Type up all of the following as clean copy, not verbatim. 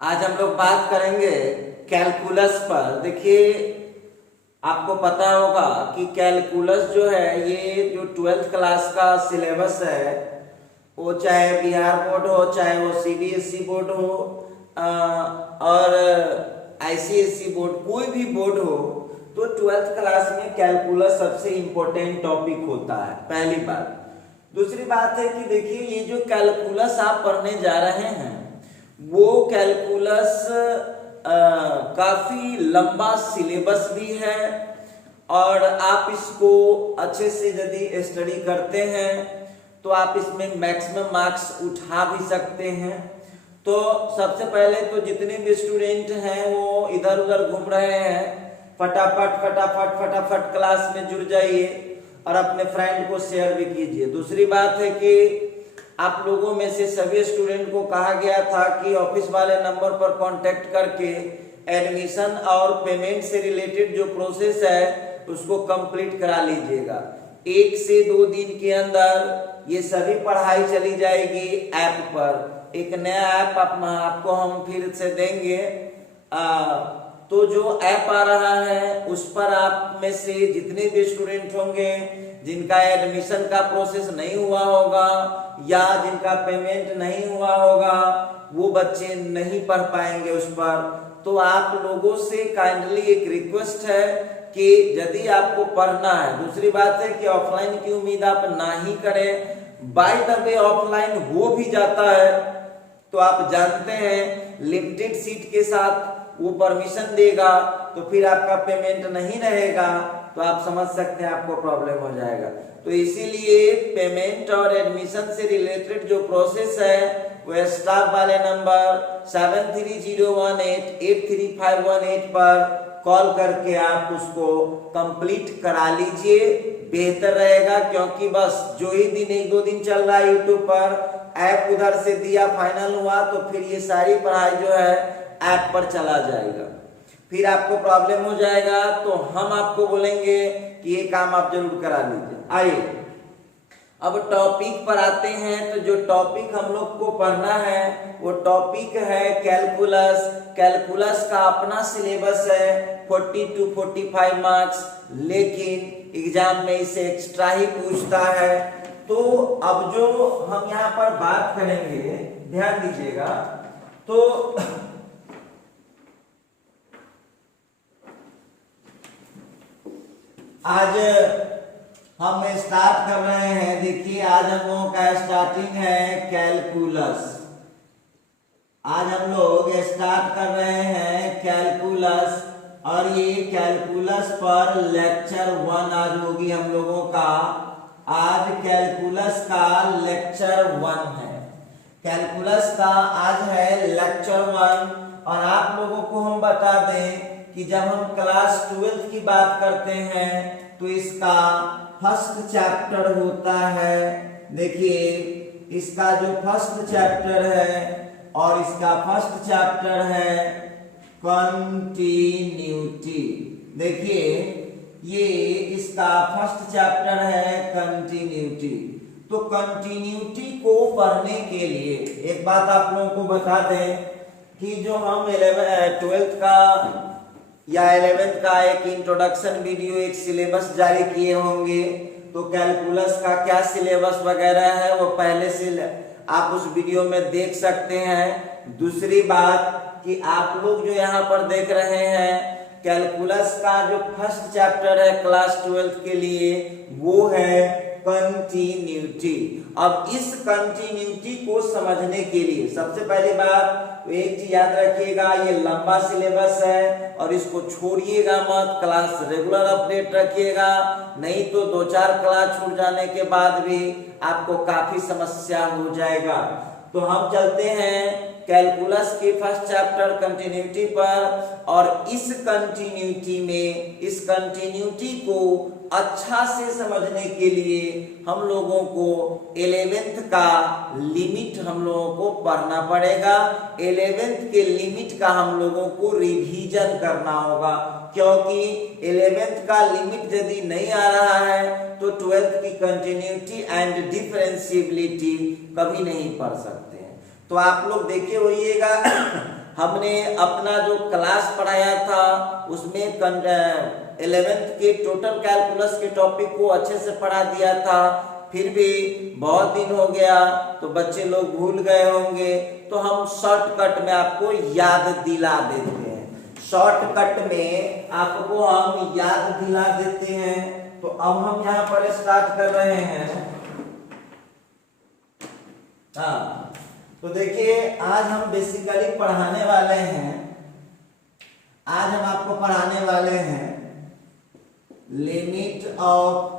आज हम लोग बात करेंगे कैलकुलस पर। देखिए, आपको पता होगा कि कैलकुलस जो है ये जो 12th क्लास का सिलेबस है, वो चाहे बिहार बोर्ड हो, चाहे वो सीबीएसई बोर्ड हो और आईसीएसई बोर्ड, कोई भी बोर्ड हो, तो 12th क्लास में कैलकुलस सबसे इम्पोर्टेंट टॉपिक होता है, पहली बात। दूसरी बात है कि देखिए, ये जो कैलकुलस आप पढ़ने जा रहे हैं वो कैलकुलस काफी लंबा सिलेबस भी है, और आप इसको अच्छे से यदि स्टडी करते हैं तो आप इसमें मैक्सिमम मार्क्स उठा भी सकते हैं। तो सबसे पहले तो जितने भी स्टूडेंट हैं वो इधर उधर घूम रहे हैं, फटाफट फटाफट फटाफट क्लास में जुड़ जाइए और अपने फ्रेंड को शेयर भी कीजिए। दूसरी बात है कि आप लोगों में से सभी स्टूडेंट को कहा गया था कि ऑफिस वाले नंबर पर कांटेक्ट करके एडमिशन और पेमेंट से रिलेटेड जो प्रोसेस है उसको कंप्लीट करा लीजिएगा। 1 से 2 दिन के अंदर ये सभी पढ़ाई चली जाएगी ऐप पर। एक नया ऐप आपको हम फिर से देंगे। तो जो ऐप आ रहा है उस पर आप में से जितने भी स्टूडेंट होंगे जिनका एडमिशन का प्रोसेस नहीं हुआ होगा या जिनका पेमेंट नहीं हुआ होगा, वो बच्चे नहीं पढ़ पाएंगे उस पर। तो आप लोगों से काइंडली एक रिक्वेस्ट है कि यदि आपको पढ़ना है, दूसरी बात है कि ऑफलाइन की उम्मीद आप ना ही करें। बाय द वे ऑफलाइन हो भी जाता है तो आप जानते हैं लिमिटेड सीट के साथ वो परमिशन देगा, तो फिर आपका पेमेंट नहीं रहेगा, तो आप समझ सकते हैं आपको प्रॉब्लम हो जाएगा। तो इसीलिए पेमेंट और एडमिशन से रिलेटेड जो प्रोसेस है वो स्टाफ वाले नंबर 7301835518 पर कॉल करके आप उसको कंप्लीट करा लीजिए, बेहतर रहेगा। क्योंकि बस जो ही दिन 1-2 दिन चल रहा है यूट्यूब पर, ऐप उधर से दिया फाइनल हुआ तो फिर ये सारी पढ़ाई जो है ऐप पर चला जाएगा, फिर आपको प्रॉब्लम हो जाएगा। तो हम आपको बोलेंगे कि ये काम आप जरूर करा लीजिए। आइए अब टॉपिक पर आते हैं। तो जो टॉपिक हम लोग को पढ़ना है वो टॉपिक है कैलकुलस। कैलकुलस का अपना सिलेबस है 40 to 45 मार्क्स, लेकिन एग्जाम में इसे एक्स्ट्रा ही पूछता है। तो अब जो हम यहाँ पर बात करेंगे, ध्यान दीजिएगा। तो आज हम स्टार्ट कर रहे हैं। देखिए, आज हम लोगों का स्टार्टिंग है कैलकुलस। आज हम लोग स्टार्ट कर रहे हैं कैलकुलस, और ये कैलकुलस पर लेक्चर 1 आज होगी हम लोगों का। आज कैलकुलस का लेक्चर 1 है। कैलकुलस का आज है लेक्चर 1। और आप लोगों को हम बता दें कि जब हम क्लास 12th की बात करते हैं तो इसका फर्स्ट चैप्टर होता है। देखिए, इसका जो फर्स्ट चैप्टर है, और इसका फर्स्ट चैप्टर है कंटिन्यूटी। देखिए, ये इसका फर्स्ट चैप्टर है कंटिन्यूटी। तो कंटिन्यूटी को पढ़ने के लिए एक बात आप लोगों को बता दें कि जो हम 12th का या 11th का एक इंट्रोडक्शन वीडियो, एक सिलेबस जारी किए होंगे, तो कैलकुलस का क्या सिलेबस वगैरह है वो पहले से आप उस वीडियो में देख सकते हैं। दूसरी बात कि आप लोग जो यहाँ पर देख रहे हैं कैलकुलस का जो फर्स्ट चैप्टर है क्लास 12th के लिए, वो है कंटिन्यूटी। अब इस कंटिन्यूटी को समझने के लिए सबसे पहली बात एक चीज याद रखिएगा, ये लंबा सिलेबस है और इसको छोड़िएगा मत, क्लास रेगुलर अपडेट रखिएगा, नहीं तो 2-4 क्लास छूट जाने के बाद भी आपको काफी समस्या हो जाएगा। तो हम चलते हैं कैलकुलस के फर्स्ट चैप्टर कंटिन्यूटी पर, और इस कंटिन्यूटी को अच्छा से समझने के लिए हम लोगों को 11th का लिमिट हम लोगों को पढ़ना पड़ेगा। 11th के लिमिट का हम लोगों को रिवीजन करना होगा, क्योंकि 11th का लिमिट यदि नहीं आ रहा है तो 12th की कंटिन्यूटी एंड डिफरेंशिएबिलिटी कभी नहीं पढ़ सकते हैं। तो आप लोग देखे होइएगा हमने अपना जो क्लास पढ़ाया था उसमें 11th के टोटल कैलकुलस के टॉपिक को अच्छे से पढ़ा दिया था। फिर भी बहुत दिन हो गया तो बच्चे लोग भूल गए होंगे, तो हम शॉर्टकट में आपको याद दिला देते हैं। शॉर्टकट में आपको हम याद दिला देते हैं। तो अब हम यहाँ पर स्टार्ट कर रहे हैं। हाँ, तो देखिए आज हम बेसिकली पढ़ाने वाले हैं, आज हम आपको पढ़ाने वाले हैं लिमिट ऑफ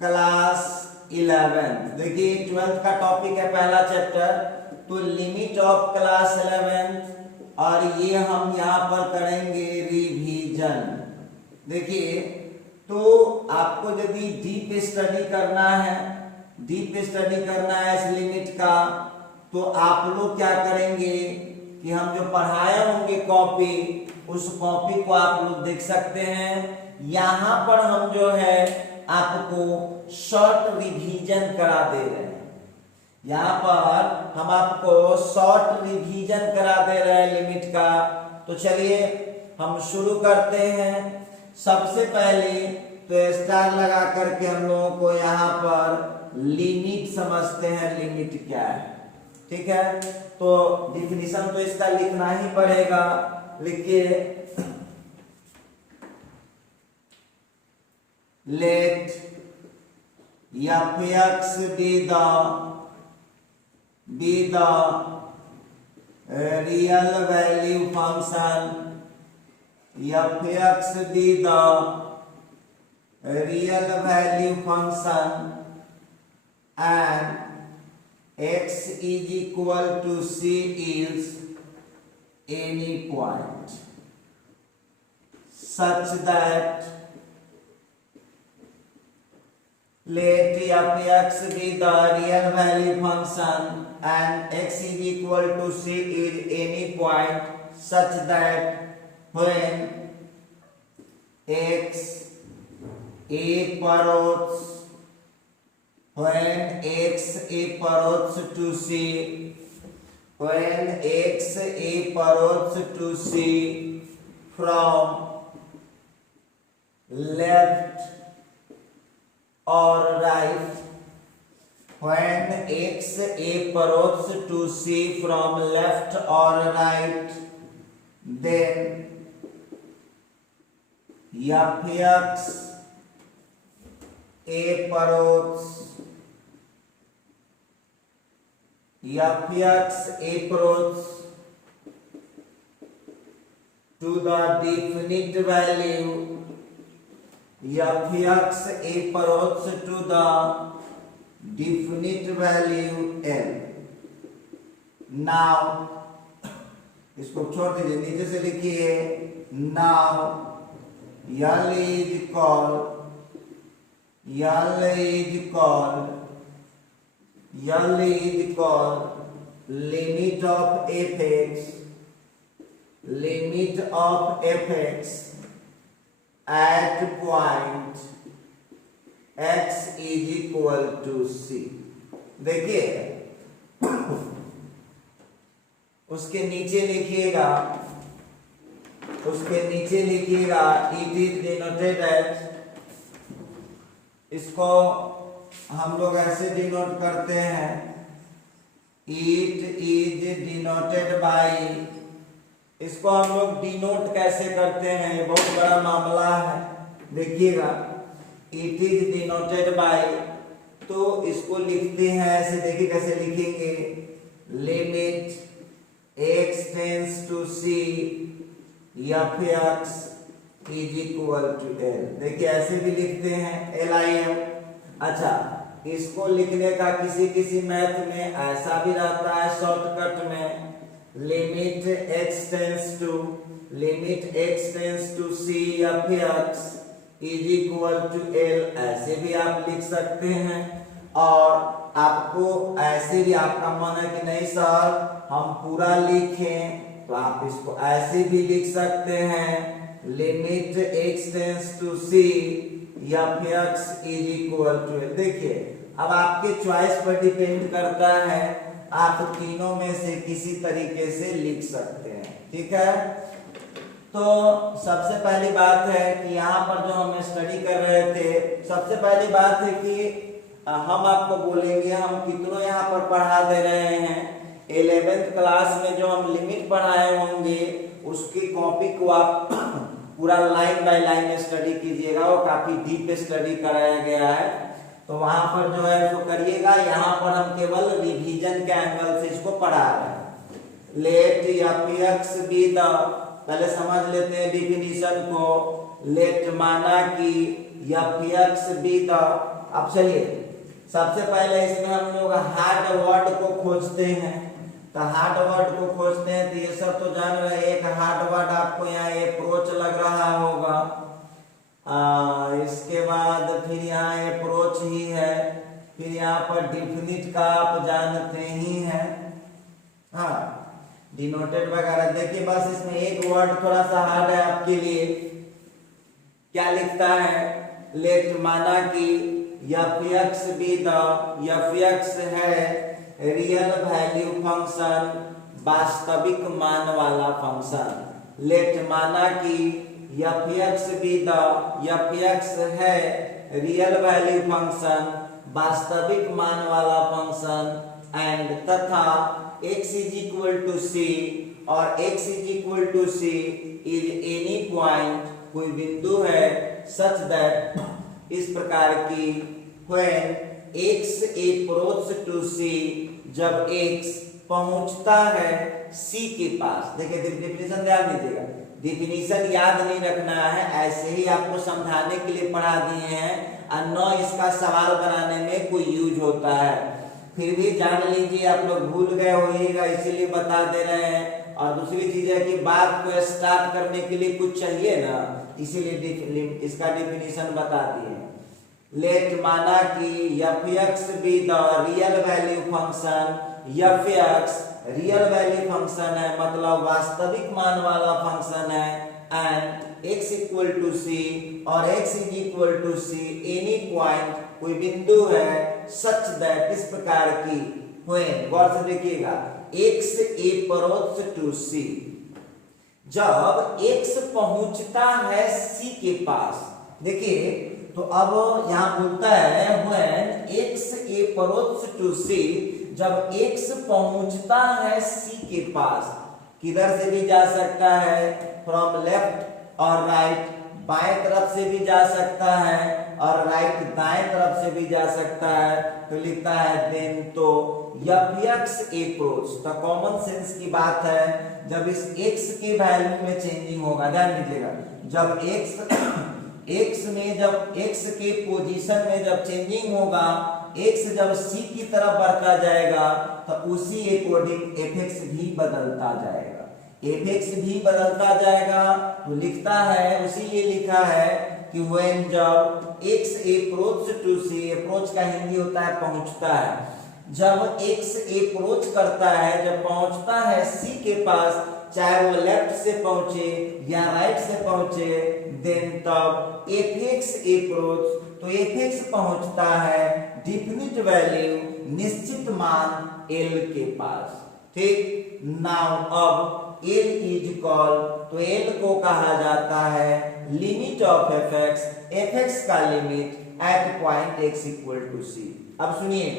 क्लास 11। देखिए 12th का टॉपिक है पहला चैप्टर, तो लिमिट ऑफ क्लास 11, और ये हम यहाँ पर करेंगे रिवीजन। देखिए तो आपको यदि डीप स्टडी करना है, डीप स्टडी करना है इस लिमिट का, तो आप लोग क्या करेंगे कि हम जो पढ़ाए होंगे कॉपी, उस कॉपी को आप लोग देख सकते हैं। यहाँ पर हम जो है आपको शॉर्ट रिवीजन करा दे रहे हैं। यहाँ पर हम आपको शॉर्ट रिवीजन करा दे रहे हैं लिमिट का। तो चलिए हम शुरू करते हैं। सबसे पहले तो स्टार लगा करके हम लोगों को यहाँ पर लिमिट समझते हैं, लिमिट क्या है। ठीक है, तो डिफिनीशन तो इसका लिखना ही पड़ेगा। लिखिए let f(x) be the real value function, f(x) be the real value function, and x is equal to c is any point such that let f(x) be the real value function and x is equal to c is any point such that when x approaches to c, when x approaches to c from left or right, when x approaches to c from left or right, then f(x) approaches to the definite value, f(x) approaches to the definite value n। Now इसको छोड़ दीजिए, नीचे से लिखिए now L is called limit of f(x) at point x is equal to c। देखिए उसके नीचे लिखिएगा, इट इज डिनोटेड एज, इसको हम लोग ऐसे डिनोट करते हैं, इट इज डिनोटेड बाय। इसको हम लोग डिनोट कैसे करते हैं, ये बहुत बड़ा मामला है। देखिएगा इट इज डिनोटेड बाय, तो इसको लिखते हैं ऐसे। देखिए कैसे लिखेंगे, limit x tends to c f(x) is equal to l। देखिए ऐसे भी लिखते हैं LIM। अच्छा, इसको लिखने का किसी मैथ में ऐसा भी रहता है शॉर्टकट में, limit x tends to c f(x) is equal to l, ऐसे भी आप लिख सकते हैं। और आपको ऐसे भी आपका मन है कि नहीं सर हम पूरा लिखें, तो आप इसको ऐसे भी लिख सकते हैं, limit x tends to c f(x) is equal to l। देखिए अब आपके चॉइस पर डिपेंड करता है, आप तीनों में से किसी तरीके से लिख सकते हैं। ठीक है, तो सबसे पहली बात है कि यहाँ पर जो हम स्टडी कर रहे थे, सबसे पहली बात है कि हम आपको बोलेंगे हम कितनों यहाँ पर पढ़ा दे रहे हैं। 11th क्लास में जो हम लिमिट पढ़ाए होंगे उसकी कॉपी को आप पूरा लाइन बाय लाइन स्टडी कीजिएगा, वो काफी डीप स्टडी कराया गया है, तो वहां पर जो है तो करिएगा। यहाँ पर हम केवल रिवीजन के एंगल से इसको पढ़ा रहे हैं। लेट एफ बी द, पहले समझ लेते हैं डिफिनीशन को। लेट माना कि एफ बी द, अब चलिए सबसे पहले इसमें हम लोग हार्ड वर्ड को खोजते हैं, तो हार्ड वर्ड को खोजते हैं तो ये सब तो जान रहे हैं। एक हार्ड वर्ड आपको यहाँ अप्रोच लग रहा होगा, इसके बाद फिर यहाँ अप्रोच ही है, फिर यहाँ पर डिफिनिट का आप जानते ही हैं, हाँ डिनोटेड वगैरह। देखिए बस इसमें एक वर्ड थोड़ा सा हार्ड है आपके लिए, क्या लिखता है? लेट माना कि एफ बी द, एफ है रियल वैल्यू फंक्शन, वास्तविक मान वाला फंक्शन। लेट माना कि एफ बी द, एफ है रियल वैल्यू फंक्शन, वास्तविक मान वाला फंक्शन, एंड तथा x is equal to c, और x is equal to c is any point, कोई बिंदु है, सच दैट, इस प्रकार की, when x approach to c, जब x पहुंचता है c के पास। देखिए डिफिनीशन ध्यान दीजिएगा, डिफिनीशन याद नहीं रखना है, ऐसे ही आपको समझाने के लिए पढ़ा दिए हैं, और न इसका सवाल बनाने में कोई यूज होता है। फिर भी जान लीजिए, आप लोग भूल गए होइएगा इसीलिए बता दे रहे हैं। और दूसरी चीज है कि बात को स्टार्ट करने के लिए कुछ चाहिए ना, इसीलिए इसका डिफिनीशन बता दिए। लेट माना कि f be the real value function, f real value function है, मतलब वास्तविक मान वाला फंक्शन है, and x equal to c, और x is equal to c any point, कोई बिंदु है, सच दैट, इस प्रकार की, when, गौर से देखिएगा, x approach to c, जब x पहुंचता है c के पास। देखिए तो अब यहाँ बोलता है when x approach to c, जब x पहुंचता है c के पास, किधर से भी जा सकता है, फ्रॉम लेफ्ट और राइट, बाएं तरफ से भी जा सकता है और राइट दाएं तरफ से भी जा सकता है, तो लिखता है देन, तो एफ अप्रोच, तो कॉमन सेंस की बात है, जब इस x के वैल्यू में चेंजिंग होगा, ध्यान दीजिएगा, जब x में, जब x के पोजीशन में जब चेंजिंग होगा, x जब c की तरफ बढ़ता जाएगा तो उसी अकॉर्डिंग fx भी बदलता जाएगा, fx भी बदलता जाएगा। तो लिखता है, उसीलिए लिखा है कि when जब x approach to c, approach का हिंदी होता है पहुंचता है, जब x अप्रोच करता है, जब पहुंचता है c के पास, चाहे वो लेफ्ट से पहुंचे या राइट से पहुंचे, देन तब fx अप्रोच, तो fx पहुंचता है डिफिनिट वैल्यू, निश्चित मान l के पास। ठीक, नाउ अब l इज कॉल, तो l को कहा जाता है लिमिट ऑफ fx, fx का limit at point x equal to c। अब सुनिए,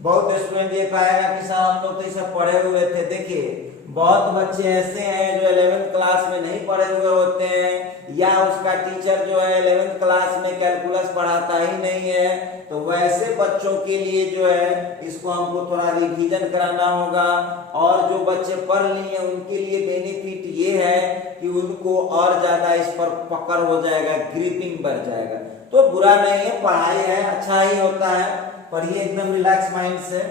बहुत स्टूडेंट ये कहेगा कि साहब हम लोग तो ये सब पढ़े हुए थे। देखिए बहुत बच्चे ऐसे हैं जो 11th क्लास में नहीं पढ़े हुए होते हैं, या उसका टीचर जो है 11th क्लास में कैलकुलस पढ़ाता ही नहीं है, तो वैसे बच्चों के लिए जो है इसको हमको थोड़ा रिवीजन कराना होगा। और जो बच्चे पढ़ लिए उनके लिए बेनिफिट ये है कि उनको और ज्यादा इस पर पकड़ हो जाएगा, ग्रिपिंग बढ़ जाएगा। तो बुरा नहीं है, पढ़ाई है, अच्छा ही होता है, पढ़िए एकदम रिलैक्स माइंड से।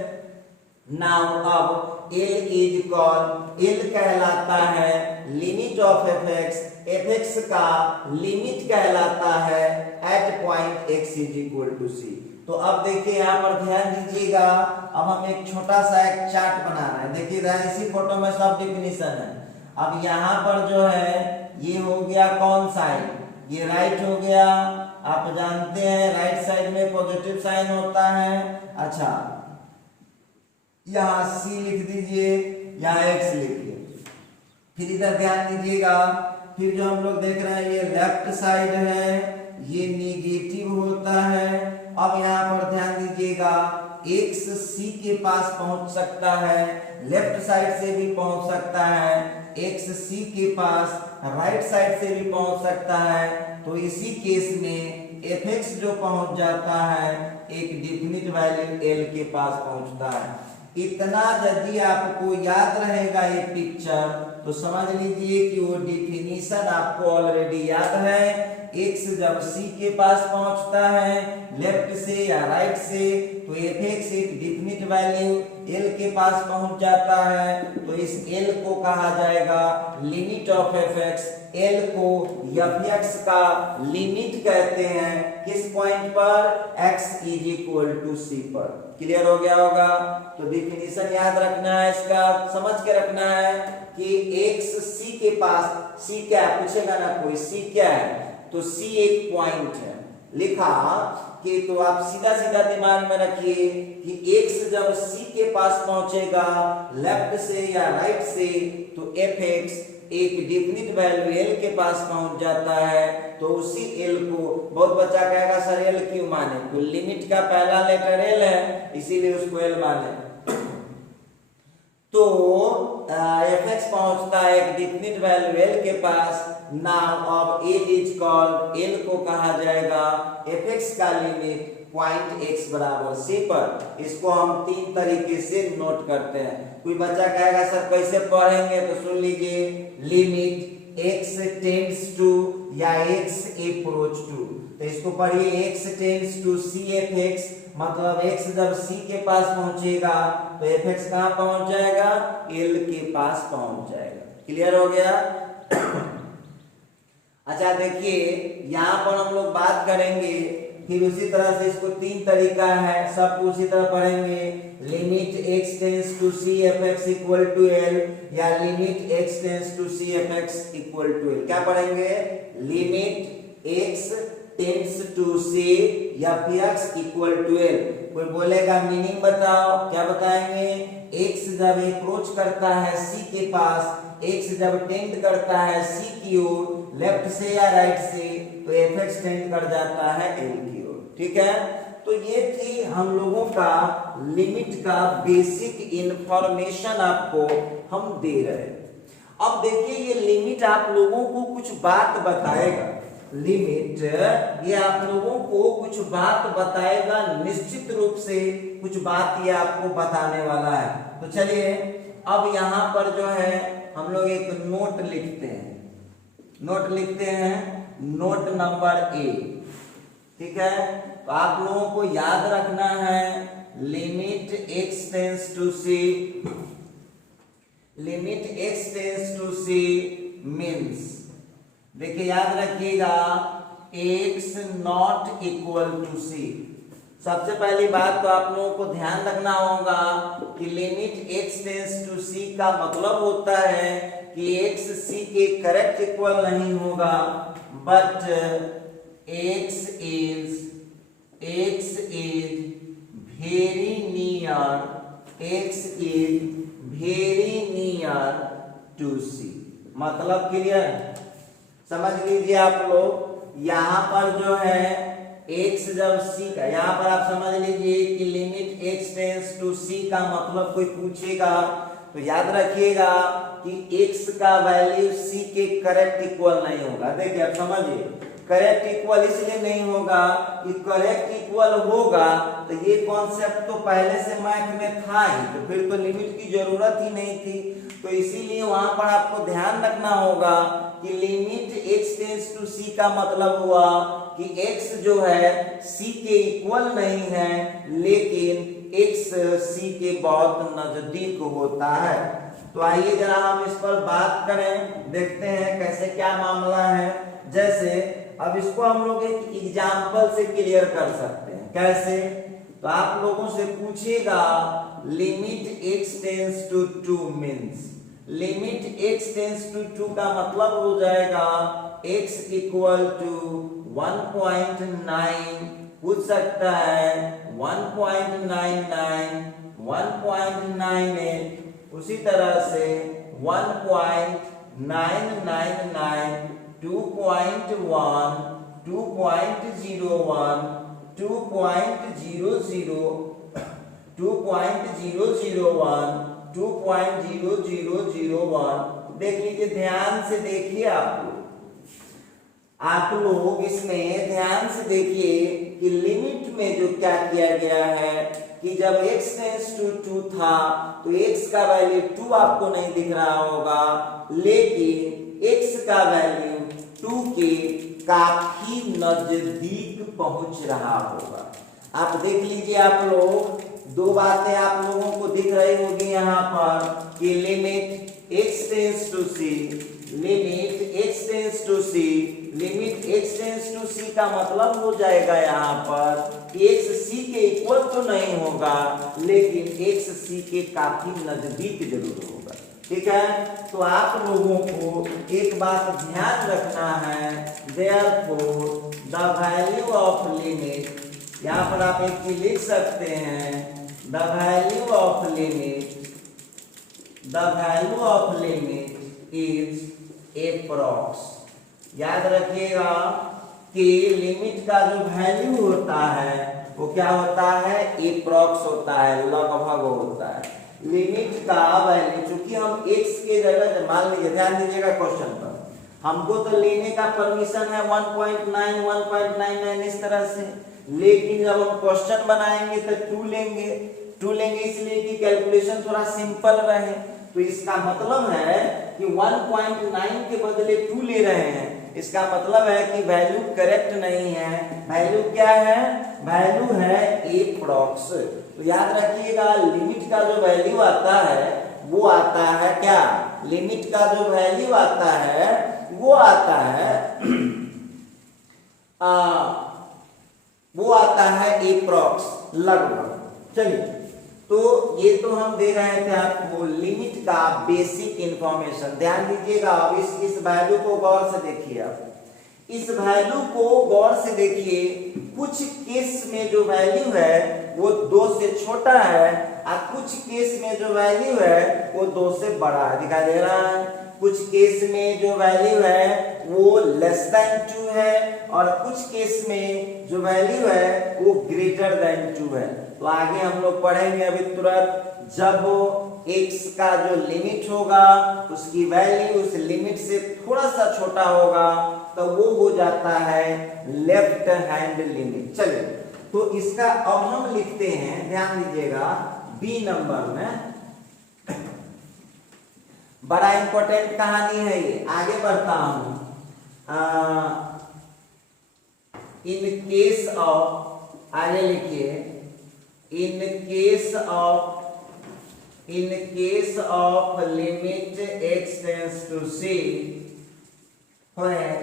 नाउ अब L इज कॉल, L कहलाता है लिमिट ऑफ fx, fx का लिमिट कहलाता है at point x is equal to c। तो अब देखिए यहाँ पर ध्यान दीजिएगा, अब हम एक छोटा सा एक चार्ट बना रहे हैं। देखिए इसी फोटो में सब डिफिनीशन है। अब यहाँ पर जो है ये हो गया कौन साइड, ये राइट हो गया, आप जानते हैं राइट साइड में पॉजिटिव साइन होता है। अच्छा यहाँ c लिख दीजिए, यहाँ x लिखिए। फिर इधर ध्यान दीजिएगा, फिर जो हम लोग देख रहे हैं ये लेफ्ट साइड है, ये नेगेटिव होता है। अब यहाँ पर ध्यान दीजिएगा, x c के पास पहुंच सकता है, लेफ्ट साइड से भी पहुंच सकता है, x c के पास राइट साइड से भी पहुंच सकता है। तो इसी केस में fx जो पहुंच जाता है एक डिफिनिट वैल्यू l के पास पहुंचता है। इतना यदि आपको याद रहेगा ये पिक्चर तो समझ लीजिए कि वो डिफिनीशन आपको ऑलरेडी याद है। x जब c के पास पहुंचता है लेफ्ट से या राइट से तो fx एक डिफिनिट वैल्यू l के पास पहुंच जाता है, तो इस l को कहा जाएगा लिमिट ऑफ fx। l को fx का लिमिट कहते हैं किस पॉइंट पर, x = c पर। क्लियर हो गया होगा। तो डिफिनीशन याद रखना है, इसका समझ के रखना है कि x c के पास, c क्या है पूछेगा ना कोई, c क्या है, तो c एक पॉइंट है लिखा कि, तो आप सीधा सीधा दिमाग में रखिए कि x जब c के पास पहुंचेगा लेफ्ट से या राइट से तो fx एक डिफिनिट वैल्यू l के पास पहुंच जाता है। तो उसी l को बहुत बच्चा कहेगा सर l क्यों माने, तो लिमिट का पहला लेटर l है इसीलिए उसको l माने। तो fx पहुंचता है एक डिफिनिट वैल्यू l के पास। नाउ अब l इज कॉल्ड, l को कहा जाएगा fx का लिमिट पॉइंट x बराबर c पर। इसको हम तीन तरीके से नोट करते हैं। कोई बच्चा कहेगा सर कैसे पढ़ेंगे, तो सुन लीजिए, लिमिट x टेंड्स टू या x अप्रोच टू, तो इसको पढ़िए x tends to c fx, मतलब x जब c के पास पहुंचेगा तो fx कहां पहुंच जाएगा, l के पास पहुंच जाएगा। क्लियर हो गया। अच्छा देखिए यहाँ पर हम लोग बात करेंगे, फिर उसी तरह से इसको तीन तरीका है, सबको उसी तरह पढ़ेंगे। Limit x tends to c fx equal to l या limit x tends to c fx equal to l। क्या पढ़ेंगे, limit x tends to c fx equal to l। कोई बोलेगा मीनिंग बताओ, क्या बताएंगे, x जब अप्रोच करता है c के पास, x जब टेंड करता है c की ओर लेफ्ट से या राइट से तो fx टेंड कर जाता है l की ओर। ठीक है, तो ये थी हम लोगों का लिमिट का बेसिक इंफॉर्मेशन आपको हम दे रहे हैं। अब देखिए ये लिमिट आप लोगों को कुछ बात बताएगा, लिमिट ये आप लोगों को कुछ बात बताएगा, निश्चित रूप से कुछ बात ये आपको बताने वाला है। तो चलिए अब यहाँ पर जो है हम लोग एक नोट लिखते हैं, नोट लिखते हैं, नोट नंबर ए। ठीक है, तो आप लोगों को याद रखना है limit x tends to c, limit x tends to c means, देखिए याद रखिएगा x not equal to c। सबसे पहली बात तो आप लोगों को ध्यान रखना होगा कि limit x tends to c का मतलब होता है कि x c के करेक्ट इक्वल नहीं होगा, but x is very near, x is very near to c। मतलब क्लियर, समझ लीजिए आप लोग। यहाँ पर जो है x जब c का, यहाँ पर आप समझ लीजिए कि limit x tends to c का मतलब कोई पूछेगा तो याद रखिएगा कि x का वैल्यू c के करेक्ट इक्वल नहीं होगा। देखिए आप समझिए, करेक्ट इक्वल इसलिए नहीं होगा कि करेक्ट इक्वल होगा तो ये कॉन्सेप्ट तो पहले से मैथ में था ही, तो फिर तो लिमिट की जरूरत ही नहीं थी। तो इसीलिए वहां पर आपको ध्यान रखना होगा कि limit x tends to c का मतलब हुआ कि x जो है c के इक्वल नहीं है, लेकिन x c के बहुत नजदीक होता है। तो आइए जरा हम इस पर बात करें, देखते हैं कैसे क्या मामला है। जैसे अब इसको हम लोग एक एग्जाम्पल से क्लियर कर सकते हैं। कैसे, तो आप लोगों से पूछेगा limit x tends to 2 means, limit x tends to 2 का मतलब हो जाएगा x इक्वल टू 1.9, पूछ सकता है 1.99, 1.98, उसी तरह से 1.999, 2.1, 2.01, 2.001, 2.0001। देख लीजिए, ध्यान से देखिए आप लोग इसमें ध्यान से देखिए कि लिमिट में जो क्या किया गया है कि जब x टेंस टू 2 था तो x का वैल्यू 2 आपको नहीं दिख रहा होगा, लेकिन x का वैल्यू 2 के काफी नजदीक पहुंच रहा होगा। आप देख लीजिए, आप लोग दो बातें आप लोगों को दिख रही होगी यहाँ पर कि limit x tends to c, limit x tends to c, limit x tends to c का मतलब हो जाएगा यहाँ पर x c के इक्वल तो नहीं होगा, लेकिन x c के काफी नजदीक जरूर होगा। ठीक है, तो आप लोगों को एक बात ध्यान रखना है, therefore the value of limit, यहाँ पर आप एक चीज लिख सकते हैं, the value of limit is approx। याद रखिएगा कि लिमिट का जो वैल्यू होता है वो क्या होता है, एप्रॉक्स होता है, लगभग होता है। लिमिट का वैल्यू, चूंकि हम x के जगह, मान लीजिए, ध्यान दीजिएगा क्वेश्चन पर, हमको तो लेने का परमिशन है 1.9, 1.99 इस तरह से, लेकिन जब हम क्वेश्चन बनाएंगे तो 2 लेंगे इसलिए कि कैलकुलेशन थोड़ा सिंपल रहे। तो इसका मतलब है कि 1.9 के बदले 2 ले रहे हैं, इसका मतलब है कि वैल्यू करेक्ट नहीं है। वैल्यू क्या है, वैल्यू है एप्रॉक्स। तो याद रखिएगा, लिमिट का जो वैल्यू आता है वो आता है क्या, लिमिट का जो वैल्यू आता है वो आता है एप्रॉक्स, लगभग। चलिए, तो ये तो हम दे रहे थे आपको लिमिट का बेसिक इंफॉर्मेशन। ध्यान दीजिएगा, अब इस वैल्यू को गौर से देखिए, आप इस वैल्यू को गौर से देखिए। कुछ केस में जो वैल्यू है वो 2 से छोटा है और कुछ केस में जो वैल्यू है वो 2 से बड़ा है, दिखाई दे रहा है। कुछ केस में जो वैल्यू है वो लेस देन 2 है और कुछ केस में जो वैल्यू है वो ग्रेटर देन 2 है। तो आगे हम लोग पढ़ेंगे अभी तुरंत, जब x का जो लिमिट होगा उसकी वैल्यू उस लिमिट से थोड़ा सा छोटा होगा तो वो हो जाता है लेफ्ट हैंड लिमिट। चलिए, तो इसका अब हम लिखते हैं, ध्यान दीजिएगा, बी नंबर में। बड़ा इंपॉर्टेंट कहानी है ये, आगे बढ़ता हूं। इन केस ऑफ, आगे लिखिए, in case of limit x tends to c, when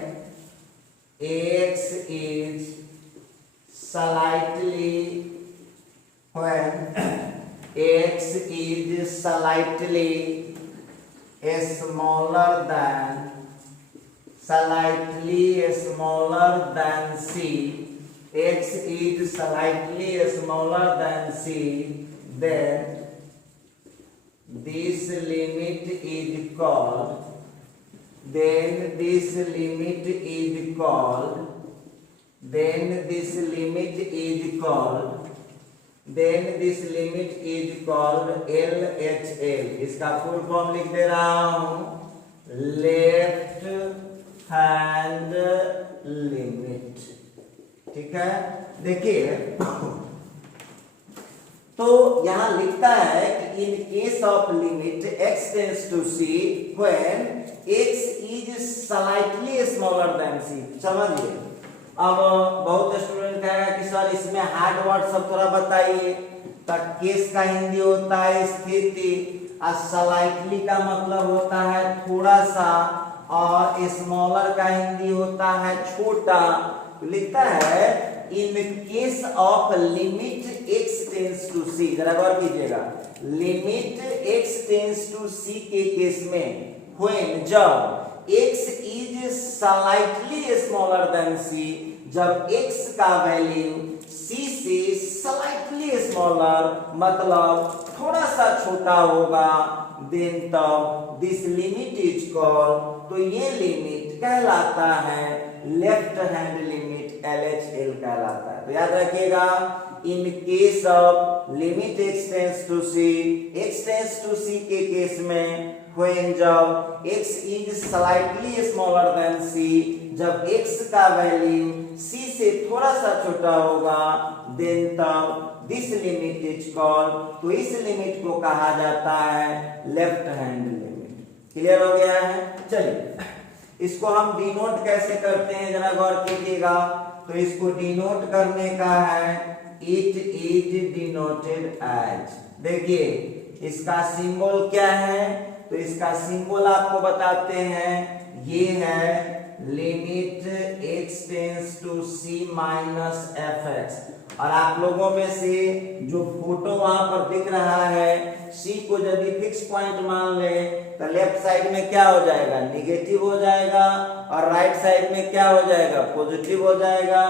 x is slightly slightly smaller than c, then this limit is called LHL। इसका फुल फॉर्म लिख दे रहा हूं, लेफ्ट हैंड लिमिट। ठीक है, देखिए, तो यहां लिखता है कि in case of limit x tends to c when x is slightly smaller than c। समझिए, अब बहुत स्टूडेंट कहेगा कि सर इसमें हार्ड वर्ड सब थोड़ा बताइए। तो केस का हिंदी होता है स्थिति, और स्लाइटली का मतलब होता है थोड़ा सा, और स्मॉलर का हिंदी होता है छोटा। लिखता है in case of limit x tends to c, जरा गौर कीजिएगा, limit x tends to c के केस में व्हेन, जब x is slightly smaller than c, जब x का वैल्यू सी से स्लाइटली स्मॉलर, मतलब थोड़ा सा छोटा होगा, देन तब दिस लिमिट इज कॉल्ड, तो ये लिमिट कहलाता है लेफ्ट हैंड लिमिट, LHL कहलाता है। तो याद रखिएगा, in case of limit x tends to c, x tends to c के केस में when जब x is slightly smaller than c, जब x का वैल्यू c से थोड़ा सा छोटा होगा, देन तब दिस लिमिट इज कॉल्ड, तो इस लिमिट को कहा जाता है लेफ्ट हैंड लिमिट। क्लियर हो गया है? चलिए इसको हम डिनोट कैसे करते हैं जरा गौर कीजिएगा। तो इसको डिनोट करने का है, इट इज डिनोटेड एज, देखिए इसका सिंबल क्या है, तो इसका सिंबल आपको बताते हैं, ये है limit x tends to c minus fx। और आप लोगों में से जो फोटो वहां पर दिख रहा है, c को यदि फिक्स पॉइंट मान ले तो लेफ्ट साइड में क्या हो जाएगा, निगेटिव हो जाएगा, और राइट साइड में क्या हो जाएगा, पॉजिटिव हो जाएगा।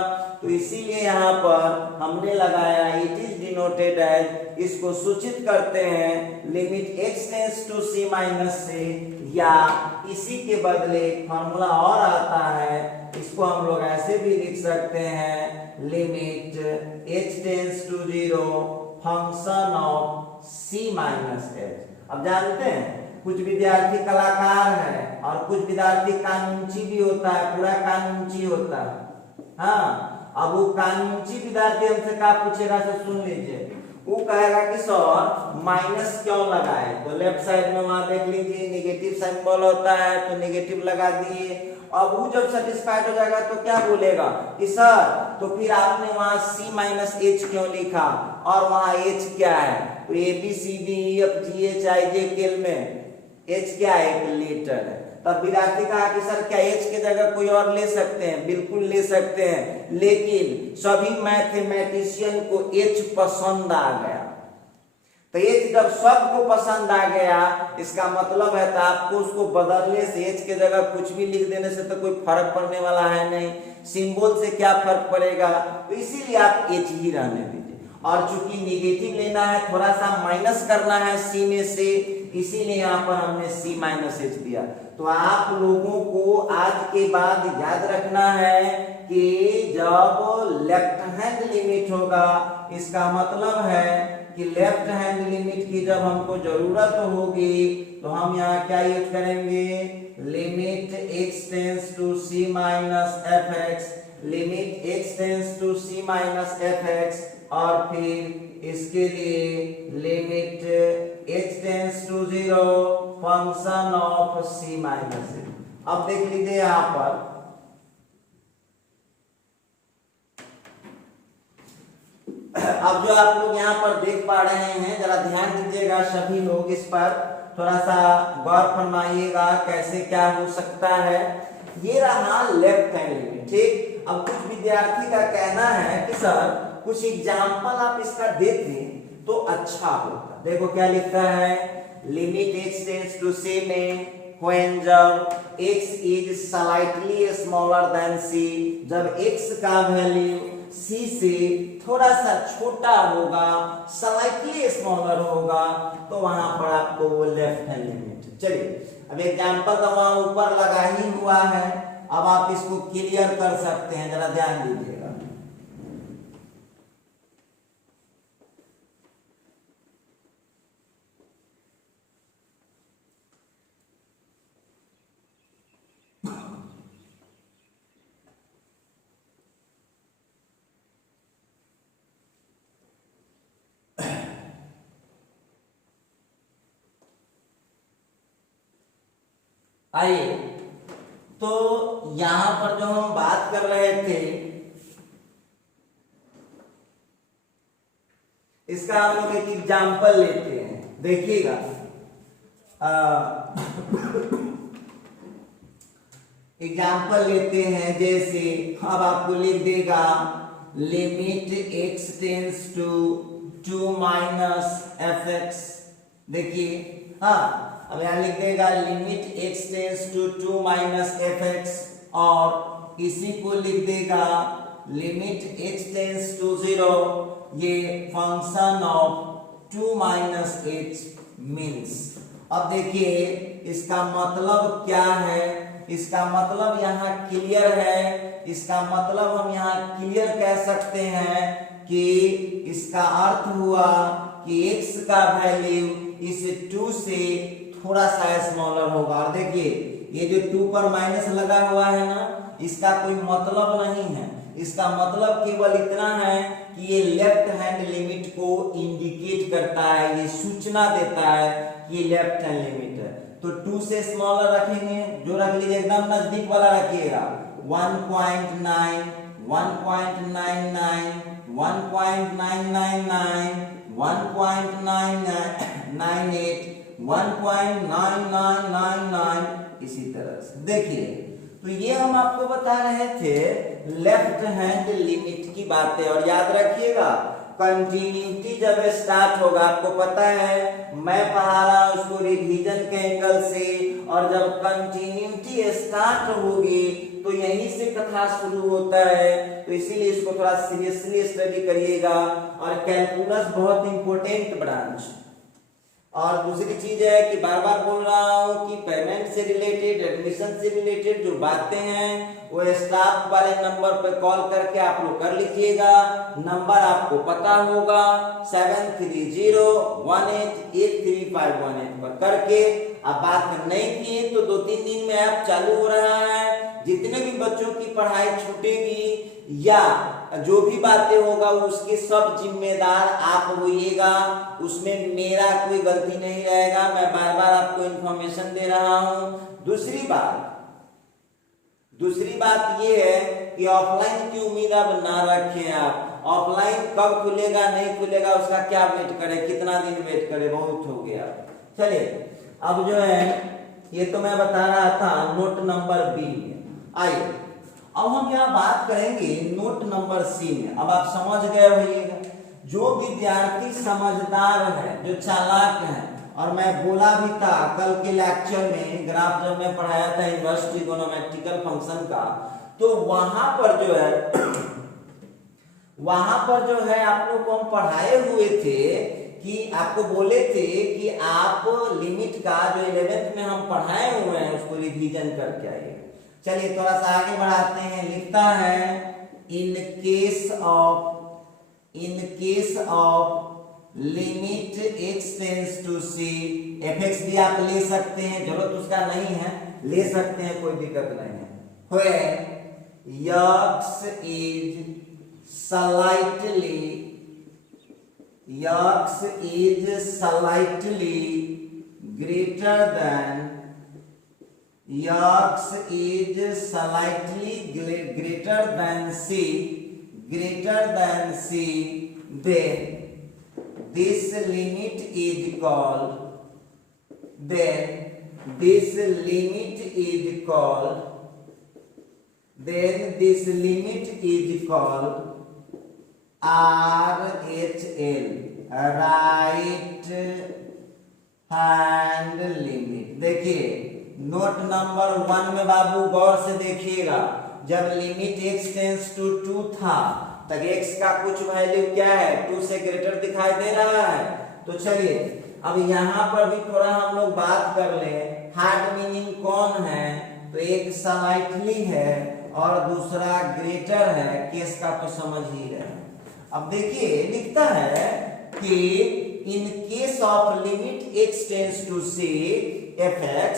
तो इसीलिए यहाँ पर हमने लगाया इट इज डिनोटेड एज, इसको सूचित करते हैं limit x tends to c minus से, या इसी के बदले एक फॉर्मूला और आता है, इसको हम लोग ऐसे भी लिख सकते हैं, limit h tends to 0 function of c minus h। अब जानते हैं कुछ विद्यार्थी कलाकार है और कुछ विद्यार्थी कानूनची भी होता है, पूरा कानूनची होता है। हाँ, अब वो कानूनची विद्यार्थी हमसे क्या पूछेगा, से सुन लीजिए, वो कहेगा कि सर माइनस क्यों लगाए, तो लेफ्ट साइड में वहां देख लीजिए निगेटिव सिंबल होता है, तो निगेटिव लगा दिए। अब वो जब सेटिस्फाइड हो जाएगा तो क्या बोलेगा कि सर तो फिर आपने वहां c माइनस एच क्यों लिखा, और वहां h क्या है, तो ABCDEFGHIJK में h क्या है, एक लेटर है। तब विद्यार्थी कहा कि सर क्या h की जगह कोई और ले सकते हैं, बिल्कुल ले सकते हैं, लेकिन सभी मैथमेटिशियन को h पसंद आ गया। तो h जब सबको पसंद आ गया, इसका मतलब है तो आपको उसको बदलने से, h की जगह कुछ भी लिख देने से तो कोई फर्क पड़ने वाला है नहीं, सिंबल से क्या फर्क पड़ेगा, तो इसीलिए आप h ही रहने दीजिए। और चूंकि निगेटिव लेना है, थोड़ा सा माइनस करना है c में से, इसीलिए यहाँ पर हमने c माइनस h दिया। तो आप लोगों को आज के बाद याद रखना है कि जब लेफ्ट हैंड लिमिट होगा, इसका मतलब है कि लेफ्ट हैंड लिमिट की जब हमको जरूरत होगी तो हम यहाँ क्या यूज करेंगे, limit x tends to c minus fx, limit x tends to c minus fx, और फिर इसके लिए limit h tends to 0 function of c minus. अब देख लीजिए यहाँ पर, अब जो आप लोग यहाँ पर देख पा रहे हैं, जरा ध्यान दीजिएगा सभी लोग, इस पर थोड़ा सा गौर फरमाइएगा कैसे क्या हो सकता है। ये रहा लेफ्ट हैंड लिमिट, ठीक। अब कुछ विद्यार्थी का कहना है कि सर कुछ एग्जाम्पल आप इसका देते तो अच्छा होता। देखो क्या लिखता है, limit x tends to c में when जब x is slightly smaller than c, जब x का वैल्यू c से थोड़ा सा छोटा होगा, स्लाइटली स्मॉलर होगा, तो वहां पर आपको वो लेफ्ट हैंड लिमिट। चलिए अब एग्जांपल तो वहां ऊपर लगा ही हुआ है, अब आप इसको क्लियर कर सकते हैं, जरा ध्यान दीजिएगा। आइए, तो यहां पर जो हम बात कर रहे थे, इसका हम लोग एक एग्जाम्पल लेते हैं, देखिएगा। एग्जाम्पल लेते हैं, जैसे अब आपको लिख देगा limit x tends to 2 minus fx। देखिए, हाँ, अब यहां लिख देगा limit x tends to 2 minus fx, और इसी को लिख देगा लिमिट x टेंस टू 0, ये function of 2 minus h means. अब देखिए इसका मतलब क्या है, इसका मतलब यहाँ क्लियर है, इसका मतलब हम यहाँ क्लियर कह सकते हैं कि इसका अर्थ हुआ कि x का वैल्यू इस 2 से थोड़ा सा स्मॉलर होगा। और देखिए ये जो 2 पर माइनस लगा हुआ है ना, इसका कोई मतलब नहीं है, इसका मतलब केवल इतना है कि ये लेफ्ट हैंड लिमिट को इंडिकेट करता है, ये सूचना देता है कि ये लेफ्ट हैंड लिमिट है। तो 2 से स्मॉलर रखेंगे, जो रख लीजिए एकदम नजदीक वाला रखिएगा, 1.9, 1.99, 1.999, 1.998, 1.9999, इसी तरह से। देखिए तो ये हम आपको बता रहे थे लेफ्ट हैंड लिमिट की बातें। और याद रखिएगा कंटिन्यूटी जब स्टार्ट होगा, आपको पता है मैं पढ़ा रहा हूं उसको रिवीजन के एंगल से, और जब कंटिन्यूटी स्टार्ट होगी तो यहीं से कथा शुरू होता है। तो इसीलिए इसको थोड़ा सीरियसली स्टडी करिएगा। और कैलकुलस बहुत इंपॉर्टेंट ब्रांच। और दूसरी चीज है कि बार बार बोल रहा हूं कि पेमेंट से रिलेटेड, एडमिशन से रिलेटेड जो बातें हैं वो स्टाफ वाले नंबर पे कॉल करके आप लोग कर लीजिएगा। नंबर आपको पता होगा 7301883518 पर करके आप बात नहीं किए तो 2-3 दिन में ऐप चालू हो रहा है। जितने भी बच्चों की पढ़ाई छूटेगी या जो भी बातें होगा उसके सब जिम्मेदार आप होइएगा, उसमें मेरा कोई गलती नहीं रहेगा। मैं बार बार आपको इंफॉर्मेशन दे रहा हूं। दूसरी बात ये है कि ऑफलाइन की उम्मीद अब ना रखें। आप ऑफलाइन कब खुलेगा नहीं खुलेगा उसका क्या वेट करें, कितना दिन वेट करें, बहुत हो गया। चलिए अब जो है ये तो मैं बता रहा था नोट नंबर बी में। आइए अब हम यहाँ बात करेंगे नोट नंबर सी में। अब आप समझ गए होइएगा, जो विद्यार्थी समझदार है, जो चालाक है, और मैं बोला भी था कल के लेक्चर में ग्राफ जब मैं पढ़ाया था इनवर्स ट्रिगोनोमेट्रिकल फंक्शन का, तो वहां पर जो है आप लोग को हम पढ़ाए हुए थे कि आपको बोले थे कि आप लिमिट का जो 11th में हम पढ़ाए हुए हैं उसको रिवीजन करके आइए। चलिए थोड़ा सा आगे बढ़ाते हैं। लिखता है in case of limit x tends to c, fx भी आप ले सकते हैं, जरूरत उसका नहीं है, ले सकते हैं, कोई दिक्कत नहीं है। Where x is slightly greater than c, then this limit is called RHL, right hand limit. देखिए नोट नंबर 1 में बाबू गौर से देखिएगा, जब लिमिट x टेंस टू 2 था तब x का कुछ वैल्यू क्या है, 2 से ग्रेटर दिखाई दे रहा है। तो चलिए अब यहाँ पर भी थोड़ा हम लोग बात कर ले। हार्ड मीनिंग कौन है, तो एक स्लाइटली है और दूसरा ग्रेटर है, केस का तो समझ ही रहे। अब देखिए लिखता है कि in case of limit x tends to c fx,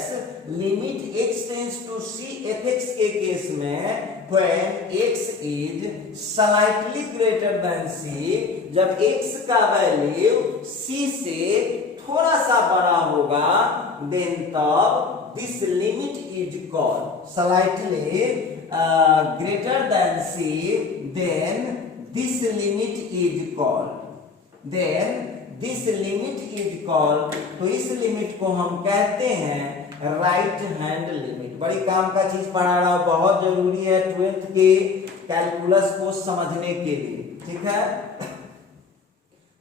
limit x tends to c fx के केस में when x is slightly greater than c, जब x का वैल्यू c से थोड़ा सा बड़ा होगा, then तब this limit is called slightly greater than c, then this limit is called तो इस लिमिट को हम कहते हैं राइट हैंड लिमिट। बड़ी काम का चीज पढ़ा रहा हूं, बहुत जरूरी है 12th के कैलकुलस को समझने के लिए, ठीक है।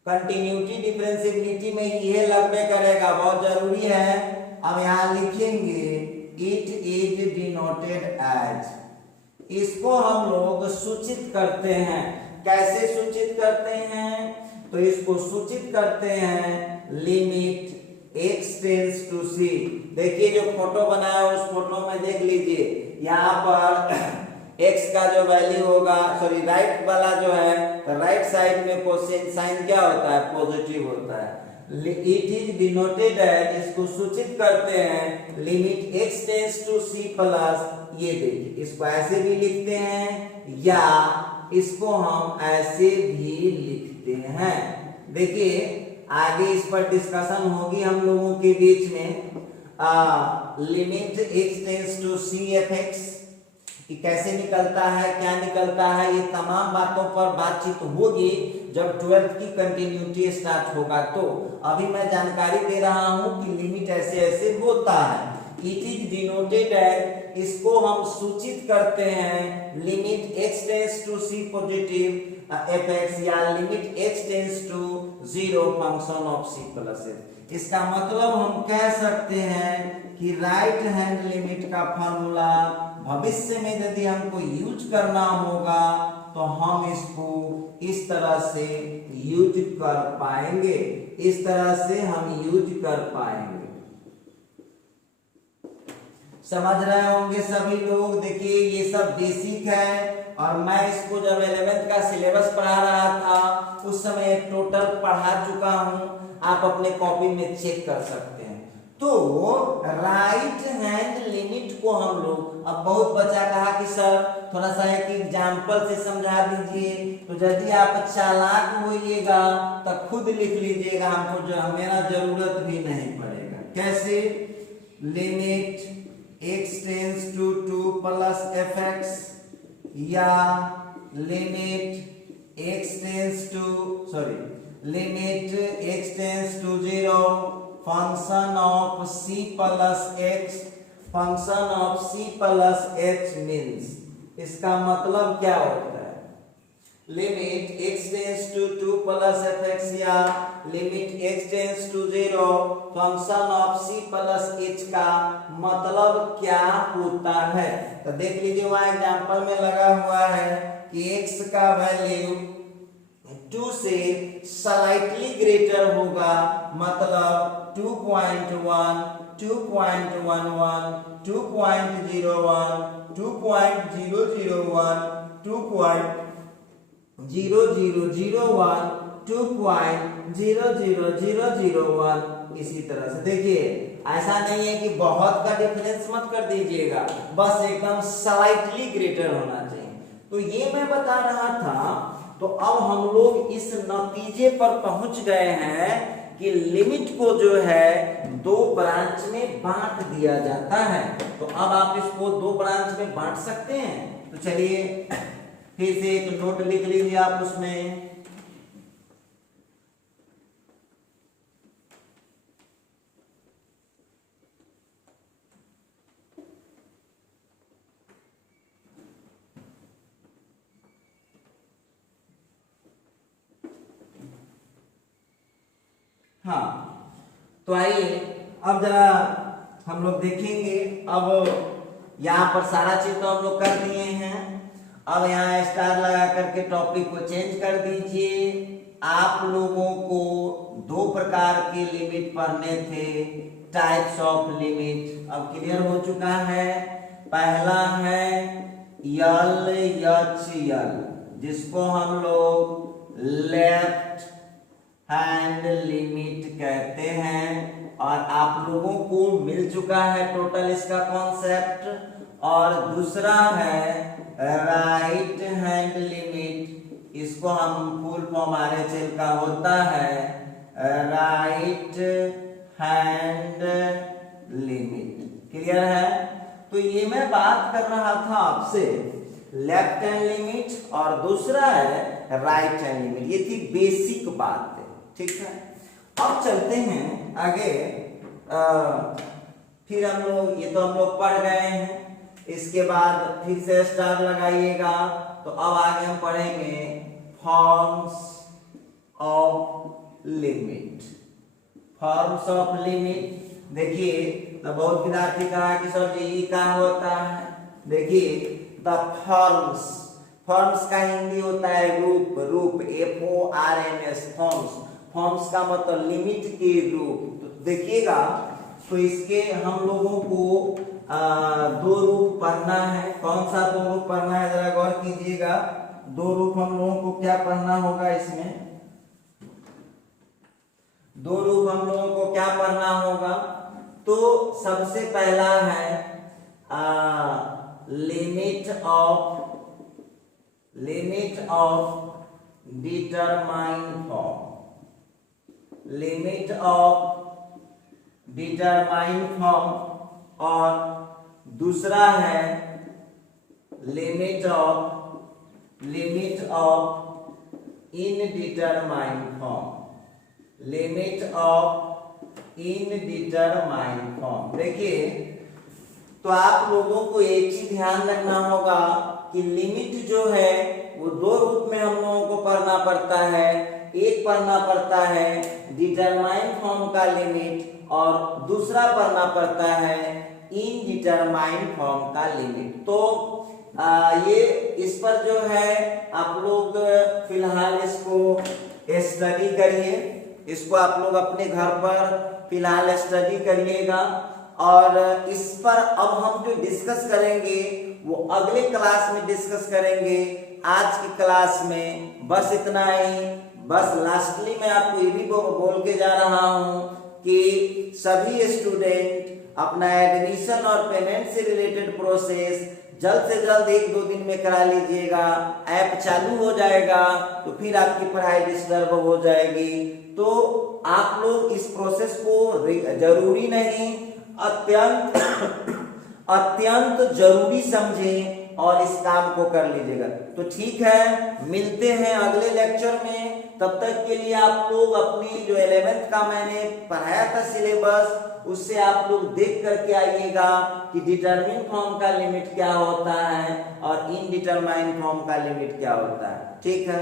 कंटिन्यूटी डिफरेंशिएबिलिटी में ये लगने करेगा, बहुत जरूरी है। अब यहां लिखेंगे इट इज डिनोटेड एज इसको हम लोग सूचित करते हैं। कैसे सूचित करते हैं? तो इसको सूचित करते हैं limit x tends to c। देखिए जो फोटो बनाया है उस फोटो में देख लीजिए, यहाँ पर x का जो वैल्यू होगा, सॉरी राइट वाला जो है, तो राइट साइड में कोसाइन साइन क्या होता है? पॉजिटिव होता है। इट इज डिनोटेड एज, इसको सूचित करते हैं limit x tends to c plus, ये देखिए इसको ऐसे भी लिखते हैं या इसको हम ऐसे भी लिखते हैं। देखिए आगे इस पर डिस्कशन होगी हम लोगों के बीच में। Limit x tends to c fx कैसे निकलता है, क्या निकलता है, ये तमाम बातों पर बातचीत होगी जब 12th की कंटिन्यूटी स्टार्ट होगा। तो अभी मैं जानकारी दे रहा हूं कि लिमिट ऐसे ऐसे होता है। इट इज डिनोटेड एज, इसको हम सूचित करते हैं limit x tends to c positive fx या limit x tends to 0 function of c plus f। इसका मतलब हम कह सकते हैं कि राइट हैंड लिमिट का फॉर्मूला भविष्य में यदि हमको यूज करना होगा तो हम इसको इस तरह से यूज कर पाएंगे, इस तरह से हम यूज कर पाएंगे। समझ रहे होंगे सभी लोग। देखिए ये सब बेसिक है और मैं इसको जब 11th का सिलेबस पढ़ा रहा था उस समय टोटल पढ़ा चुका हूं, आप अपने कॉपी में चेक कर सकते हैं। तो राइट हैंड लिमिट को हम लोग, अब बहुत बच्चा कहा कि सर थोड़ा सा एक एग्जाम्पल से समझा दीजिए, तो यदि आप चालाक होइएगा तो खुद लिख लीजिएगा, हमको जो मेरा जरूरत भी नहीं पड़ेगा। कैसे? Limit x tends to 2 plus fx या limit x tends to, sorry limit x tends to 0 function of c plus h, function of c plus h means, इसका मतलब क्या होता है? Limit x tends to 2 plus fx या limit x tends to 0 function of c plus h का मतलब क्या होता है? तो देख लीजिए वहां एग्जांपल में लगा हुआ है कि x का वैल्यू 2 से स्लाइटली ग्रेटर होगा, मतलब 2.1, 2.11, 2.01, 2.001, 2.0001, 2.00001, इसी तरह से। देखिए ऐसा नहीं है कि बहुत का डिफरेंस मत कर दीजिएगा, बस एकदम स्लाइटली ग्रेटर होना चाहिए। तो ये मैं बता रहा था। तो अब हम लोग इस नतीजे पर पहुंच गए हैं कि लिमिट को जो है 2 ब्रांच में बांट दिया जाता है। तो अब आप इसको 2 ब्रांच में बांट सकते हैं। तो चलिए फिर से एक नोट लिख लीजिए आप उसमें। हाँ तो आइए अब जरा हम लोग देखेंगे। अब यहाँ पर सारा चीज तो हम लोग कर दिए हैं। अब यहाँ स्टार लगा करके टॉपिक को चेंज कर दीजिए। आप लोगों को 2 प्रकार के लिमिट पढ़ने थे, टाइप्स ऑफ लिमिट। अब क्लियर हो चुका है। पहला है यल एच यल, जिसको हम लोग लेफ्ट हैंड लिमिट कहते हैं, और आप लोगों को मिल चुका है टोटल इसका कॉन्सेप्ट। और दूसरा है राइट हैंड लिमिट, इसको हम फुल फॉर्म RHL का होता है राइट हैंड लिमिट। क्लियर है? तो ये मैं बात कर रहा था आपसे लेफ्ट हैंड लिमिट और दूसरा है राइट हैंड लिमिट। ये थी बेसिक बात है, ठीक है। अब चलते हैं आगे। फिर हम लोग, ये तो हम लोग पढ़ गए हैं, इसके बाद फिर से स्टार लगाइएगा। तो अब आगे हम पढ़ेंगे forms of limit. Forms of limit देखिए, तो बहुत विद्यार्थी कहा कि सर जी क्या होता है। देखिए द फॉर्म्स, फॉर्म्स का हिंदी होता है रूप, रूप FORMS, फॉर्म्स, फॉर्म्स का मतलब लिमिट के रूप। तो देखिएगा, तो इसके हम लोगों को दो रूप पढ़ना है। कौन सा दो रूप पढ़ना है, जरा गौर कीजिएगा। दो रूप हम लोगों को क्या पढ़ना होगा, इसमें दो रूप हम लोगों को क्या पढ़ना होगा। तो सबसे पहला है limit of determine form, limit of determine form, और दूसरा है limit of इनडिटरमाइन form, limit of इनडिटरमाइन form. देखिए, तो आप लोगों को एक ही ध्यान रखना होगा कि लिमिट जो है वो दो रूप में हम लोगों को पढ़ना पड़ता है। एक पढ़ना पड़ता है डिटरमाइन फॉर्म का लिमिट, और दूसरा पढ़ना पड़ता है इनडिटरमाइन फॉर्म का लिमिट। तो ये इस पर जो है आप लोग फिलहाल इसको स्टडी करिए, इसको आप लोग अपने घर पर फिलहाल स्टडी करिएगा। और इस पर अब हम जो डिस्कस करेंगे वो अगले क्लास में डिस्कस करेंगे। आज की क्लास में बस इतना ही। बस लास्टली मैं आपको ये भी बोल के जा रहा हूँ कि सभी स्टूडेंट अपना एडमिशन और पेमेंट से रिलेटेड प्रोसेस जल्द से जल्द 1-2 दिन में करा लीजिएगा। ऐप चालू हो जाएगा तो फिर आपकी पढ़ाई डिस्टर्ब हो जाएगी। तो आप लोग इस प्रोसेस को जरूरी नहीं, अत्यंत जरूरी समझें और इस काम को कर लीजिएगा। तो ठीक है, मिलते हैं अगले लेक्चर में। तब तक के लिए आप लोग अपनी जो 11th का मैंने पढ़ाया था सिलेबस, उससे आप लोग देख करके आइएगा कि डिटरमिन फॉर्म का लिमिट क्या होता है और इनडिटरमाइन फॉर्म का लिमिट क्या होता है। ठीक है।